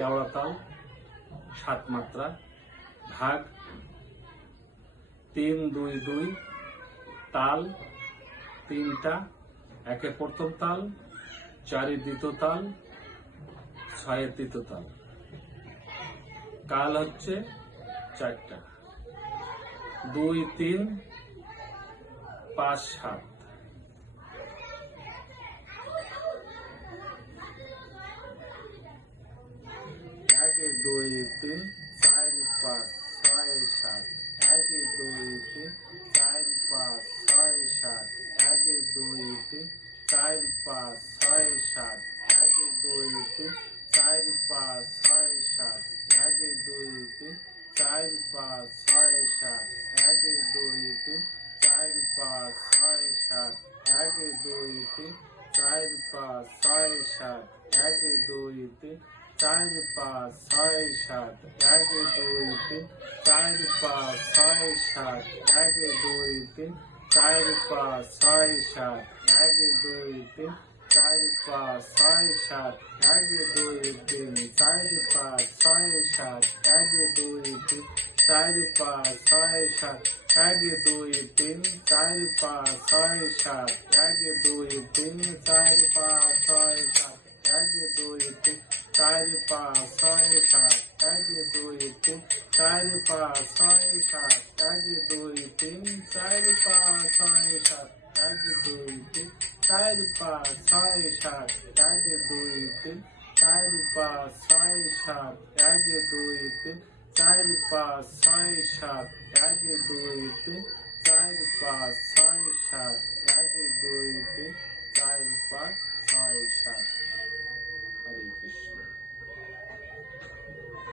কেওড়া তাল সাত মাত্রা, ভাগ তিন দুই দুই, তাল তিনটা, একে প্রথম তাল, চারি দ্বিতীয় তাল, ছয়ে তৃতীয় তাল। কাল হচ্ছে চারটা। দুই, তিন, পাঁচ, সাত এক দুই তিন চার পাঁচ ছয় সাত এক দুই তিন চার পাঁচ ছয় সাত এক দুই তিন চার পাঁচ ছয় সাত এক দুই তিন চার পাঁচ ছয় সাত এক দুই তিন চার পাঁচ ছয় সাত এক দুই তিন চার পাঁচ ছয় সাত এক দুই তিন চার পাঁচ ছয় সাত এক দুই তিন চার পাঁচ ছয় সাত এক দুই তিন চার পাঁচ ছয় সাত এক দুই তিন চার পাঁচ ছয় সাত এক দুই তিন চার পাঁচ ছয় সাত এক দুই তিন চার পাঁচ ছয় সাত এক দুই তিন চার পাঁচ ছয় সাত এক দুই তিন চার পাঁচ ছয় সাত এক দুই তিন চার পাঁচ ছয় সাত এক দুই তিন চার পাঁচ ছয় সাত এক দুই তিন চার পাঁচ ছয় সাত এক দুই তিন চার পাঁচ ছয় সাত এক দুই তিন চার পাঁচ ছয় সাত এক দুই তিন চার পাঁচ ছয় সাত এক দুই তিন চার পাঁচ ছয় সাত এক দুই তিন চার পাঁচ ছয় সাত এক দুই